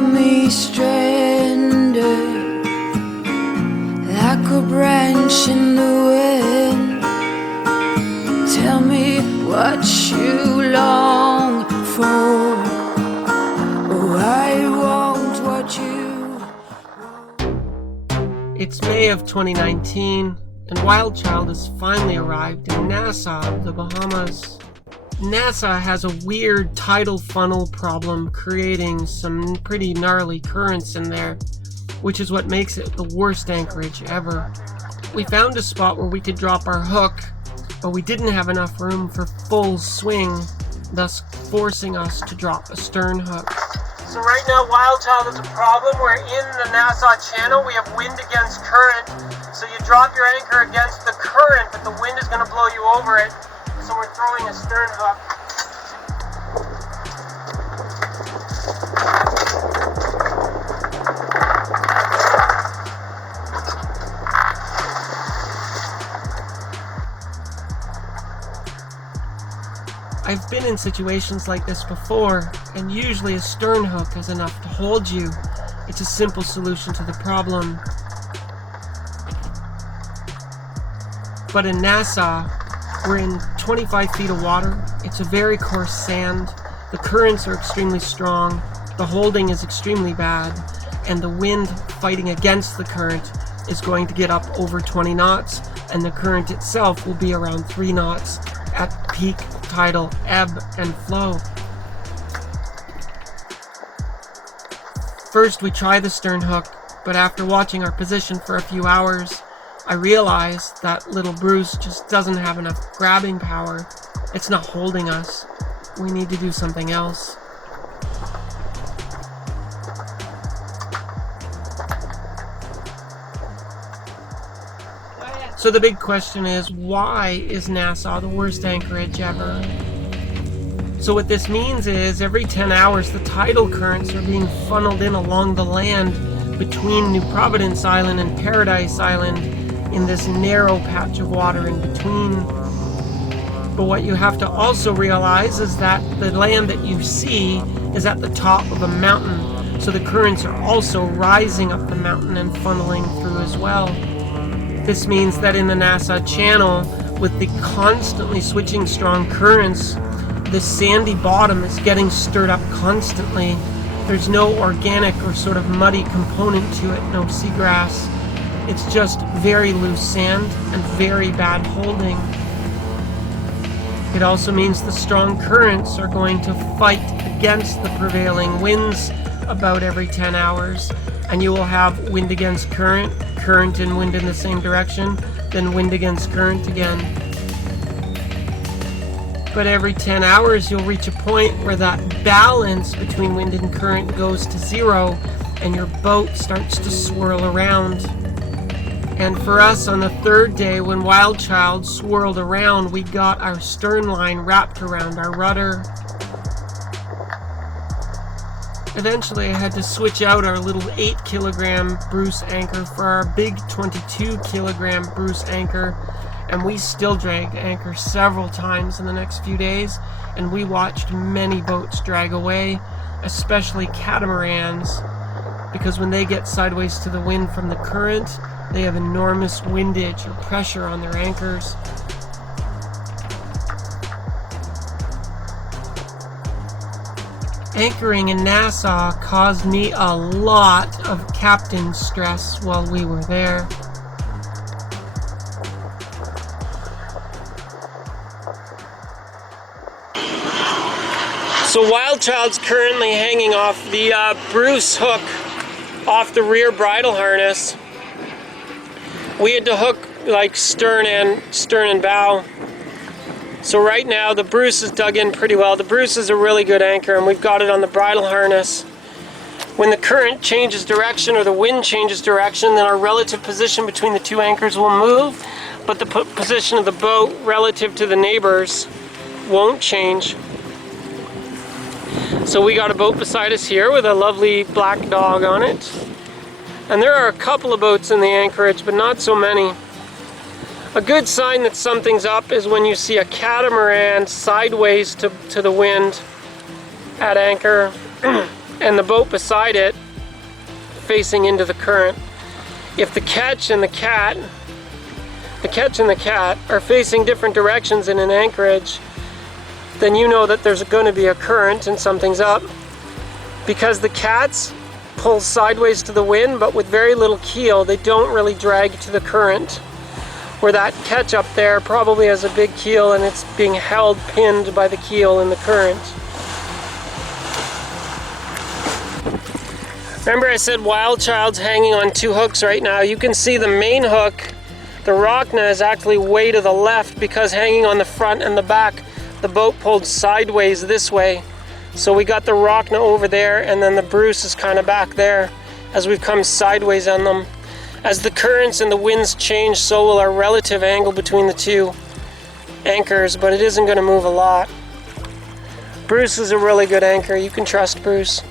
got me stranded like a branch in the wind. Tell me what you long for. Oh, I want what you want. It's May of 2019, and WildChild has finally arrived in Nassau, the Bahamas. Nassau has a weird tidal funnel problem, creating some pretty gnarly currents in there, which is what makes it the worst anchorage ever. We found a spot where we could drop our hook, but we didn't have enough room for full swing, thus forcing us to drop a stern hook. So right now WildChild is a problem. We're in the Nassau Channel. We have wind against current, so you drop your anchor against the current, but the wind is going to blow you over it. So we're throwing a stern hook. I've been in situations like this before, and usually a stern hook is enough to hold you. It's a simple solution to the problem. But in Nassau, we're in 25 feet of water. It's a very coarse sand. The currents are extremely strong. The holding is extremely bad. And the wind fighting against the current is going to get up over 20 knots. And the current itself will be around 3 knots at peak tidal ebb and flow. First we try the stern hook, but after watching our position for a few hours, I realized that little Bruce just doesn't have enough grabbing power. It's not holding us. We need to do something else. So the big question is, why is Nassau the worst anchorage ever? So what this means is every 10 hours the tidal currents are being funneled in along the land between New Providence Island and Paradise Island, in this narrow patch of water in between. But what you have to also realize is that the land that you see is at the top of a mountain, so the currents are also rising up the mountain and funneling through as well. This means that in the Nassau Channel, with the constantly switching strong currents, the sandy bottom is getting stirred up constantly. There's no organic or sort of muddy component to it, no seagrass. It's just very loose sand and very bad holding. It also means the strong currents are going to fight against the prevailing winds about every 10 hours, and you will have wind against current, current and wind in the same direction, then wind against current again. But every 10 hours you'll reach a point where that balance between wind and current goes to zero, and your boat starts to swirl around. And for us, on the third day, when WildChild swirled around, we got our stern line wrapped around our rudder. Eventually, I had to switch out our little 8-kilogram Bruce anchor for our big 22-kilogram Bruce anchor, and we still dragged anchor several times in the next few days, and we watched many boats drag away, especially catamarans, because when they get sideways to the wind from the current, they have enormous windage or pressure on their anchors. Anchoring in Nassau caused me a lot of captain stress while we were there. So WildChild's currently hanging off the Bruce hook off the rear bridle harness. We had to hook like stern and bow. So right now the Bruce is dug in pretty well. The Bruce is a really good anchor, and we've got it on the bridle harness. When the current changes direction or the wind changes direction, then our relative position between the two anchors will move, but the position of the boat relative to the neighbors won't change. So we got a boat beside us here with a lovely black dog on it. And there are a couple of boats in the anchorage, but not so many. A good sign that something's up is when you see a catamaran sideways to the wind at anchor. and the boat beside it facing into the current. If the ketch and the cat are facing different directions in an anchorage, then you know that there's going to be a current and something's up. Because the cats pull sideways to the wind, but with very little keel, they don't really drag to the current. Where that ketch up there probably has a big keel and it's being held pinned by the keel in the current. Remember I said WildChild's hanging on 2 hooks right now. You can see the main hook, the Rockna, is actually way to the left because hanging on the front and the back, the boat pulled sideways this way. So we got the Rockna over there, and then the Bruce is kind of back there as we've come sideways on them. As the currents and the winds change, so will our relative angle between the two anchors, but it isn't going to move a lot. Bruce is a really good anchor. You can trust Bruce.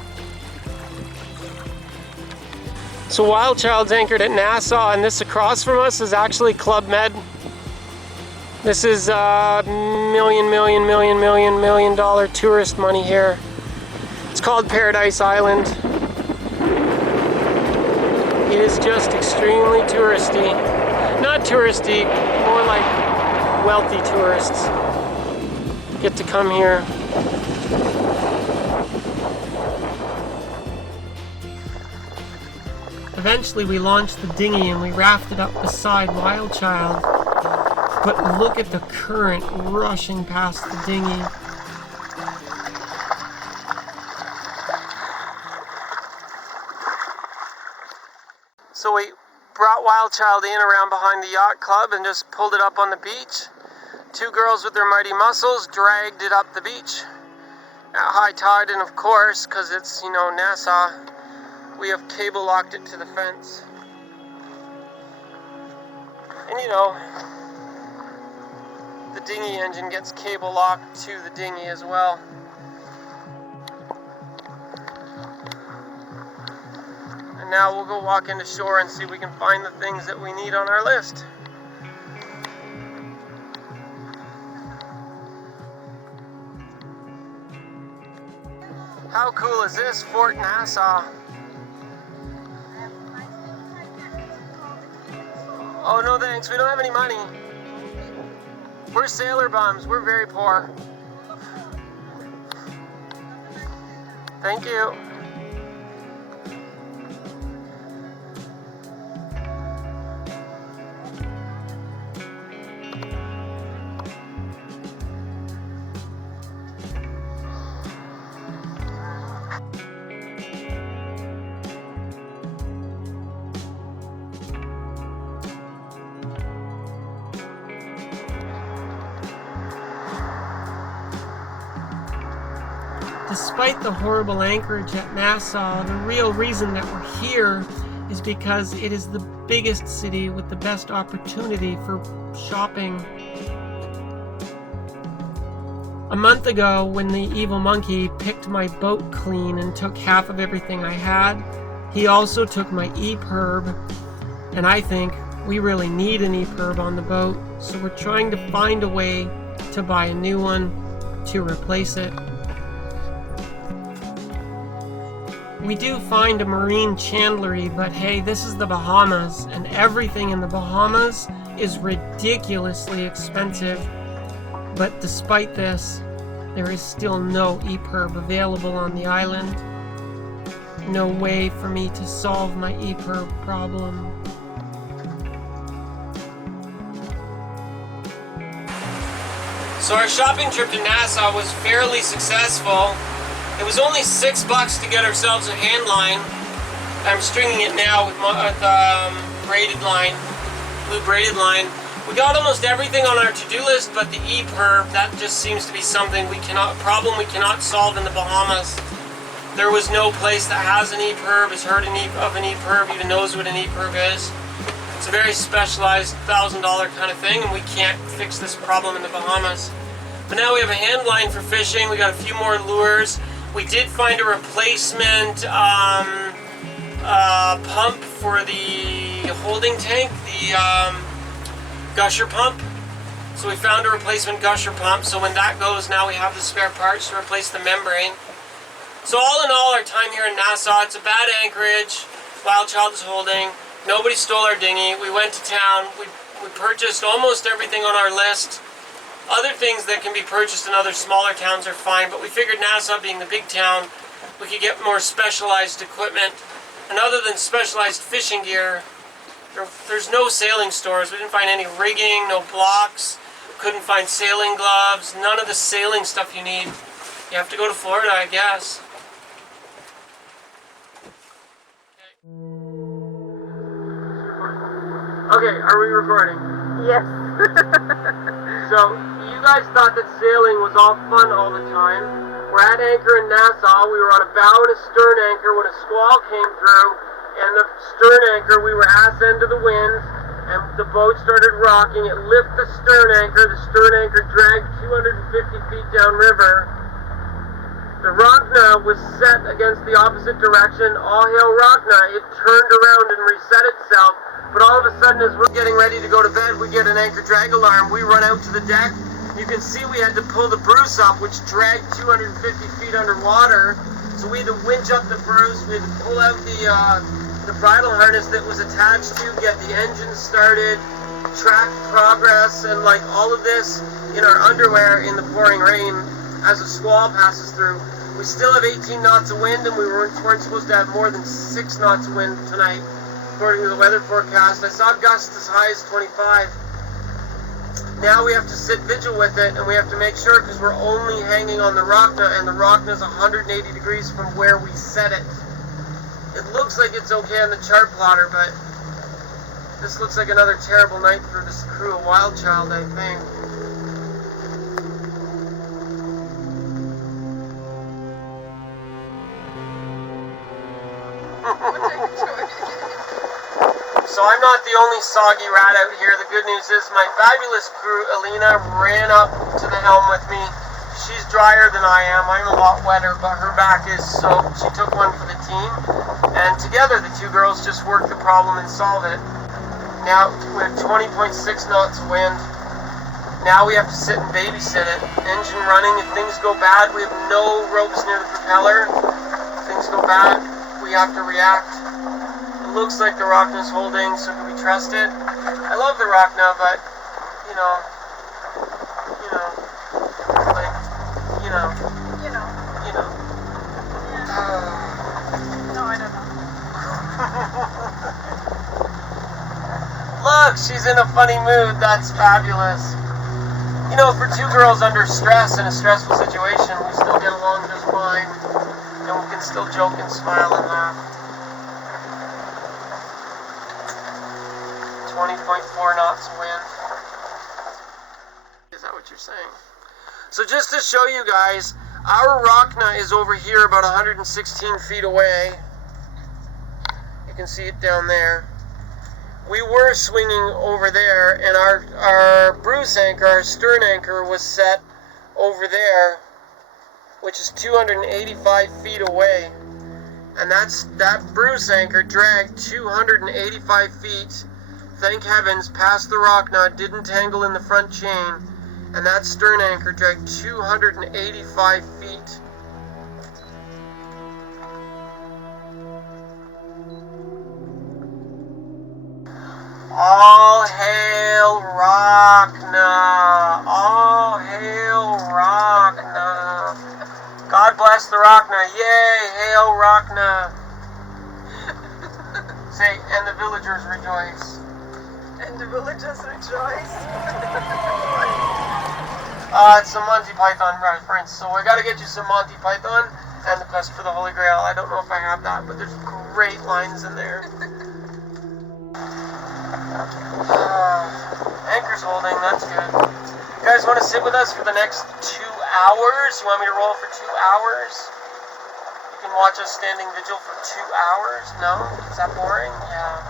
So WildChild's anchored at Nassau, and this across from us is actually Club Med. This is million dollar tourist money here. It's called Paradise Island. It is just extremely touristy. Not touristy, more like wealthy tourists get to come here. Eventually we launched the dinghy and we rafted up beside WildChild. But look at the current rushing past the dinghy. So we brought WildChild in around behind the yacht club and just pulled it up on the beach. 2 girls with their mighty muscles dragged it up the beach at high tide, and of course, because it's, you know, Nassau, we have cable locked it to the fence. And you know, the dinghy engine gets cable locked to the dinghy as well. And now we'll go walk into shore and see if we can find the things that we need on our list. How cool is this, Fort Nassau? Oh no thanks, we don't have any money. We're sailor bums, we're very poor. Thank you. Despite the horrible anchorage at Nassau, the real reason that we're here is because it is the biggest city with the best opportunity for shopping. A month ago, when the evil monkey picked my boat clean and took half of everything I had, he also took my EPIRB, and I think we really need an EPIRB on the boat, so we're trying to find a way to buy a new one to replace it. We do find a marine chandlery, but hey, this is the Bahamas, and everything in the Bahamas is ridiculously expensive. But despite this, there is still no EPIRB available on the island. No way for me to solve my EPIRB problem. So our shopping trip to Nassau was fairly successful. It was only $6 to get ourselves a hand line. I'm stringing it now with braided line, blue braided line. We got almost everything on our to-do list, but the EPIRB, that just seems to be something we cannot solve in the Bahamas. There was no place that has an EPIRB, has heard of an EPIRB, even knows what an EPIRB is. It's a very specialized $1,000 kind of thing, and we can't fix this problem in the Bahamas. But now we have a hand line for fishing. We got a few more lures. We did find a replacement pump for the holding tank, the gusher pump. So we found a replacement gusher pump, so when that goes, now we have the spare parts to replace the membrane. So all in all, our time here in Nassau, it's a bad Anchorage. WildChild is holding. Nobody stole our dinghy. We went to town. We purchased almost everything on our list. Other things that can be purchased in other smaller towns are fine, but we figured Nassau being the big town, we could get more specialized equipment. And other than specialized fishing gear, there's no sailing stores. We didn't find any rigging, no blocks. Couldn't find sailing gloves. None of the sailing stuff you need. You have to go to Florida, I guess. Okay, are we recording? Yes. So, you guys thought that sailing was all fun all the time. We're at anchor in Nassau. We were on a bow and a stern anchor when a squall came through, and the stern anchor, we were ass end of the wind, and the boat started rocking. It lifted the stern anchor. The stern anchor dragged 250 feet downriver. The Rockna was set against the opposite direction. All hail Rockna. It turned around and reset itself. But all of a sudden, as we're getting ready to go to bed, we get an anchor drag alarm. We run out to the deck. You can see we had to pull the Bruce up, which dragged 250 feet underwater. So we had to winch up the Bruce. We had to pull out the bridle harness that was attached to, get the engine started, track progress, and like all of this in our underwear in the pouring rain as a squall passes through. We still have 18 knots of wind, and we weren't supposed to have more than 6 knots of wind tonight, according to the weather forecast. I saw gusts as high as 25. Now we have to sit vigil with it, and we have to make sure, because we're only hanging on the Rockna, and the Rockna is 180 degrees from where we set it. It looks like it's okay on the chart plotter, but this looks like another terrible night for this crew of WildChild, I think. So I'm not the only soggy rat out here. The good news is my fabulous crew, Alina, ran up to the helm with me. She's drier than I am. I'm a lot wetter, but her back is soaked. She took one for the team. And together, the two girls just worked the problem and solve it. Now, we have 20.6 knots wind. Now we have to sit and babysit it. Engine running. If things go bad, we have no ropes near the propeller. If things go bad, we have to react. It looks like the Rockna's holding, so can we trust it? I love the Rockna, but, you know, No, I don't know. Look, she's in a funny mood. That's fabulous. You know, for two girls under stress in a stressful situation, we still get along just fine. And we can still joke and smile and laugh. 20.4 knots wind. Is that what you're saying? So just to show you guys, our Rockna is over here about 116 feet away. You can see it down there. We were swinging over there, and our Bruce anchor, our stern anchor, was set over there, which is 285 feet away. And that Bruce anchor dragged 285 feet. Thank heavens, past the Rockna, didn't tangle in the front chain, and that stern anchor dragged 285 feet. All hail Rockna! All hail Rockna! God bless the Rockna! Yay! Hail Rockna! Say, and the villagers rejoice. And the villagers rejoice. It's some Monty Python reference, so I gotta get you some Monty Python and the Quest for the Holy Grail. I don't know if I have that, but there's great lines in there. Anchor's holding, that's good. You guys want to sit with us for the next 2 hours? You want me to roll for 2 hours? You can watch us standing vigil for 2 hours? No? Is that boring? Yeah.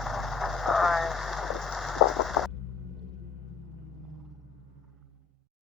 Alright.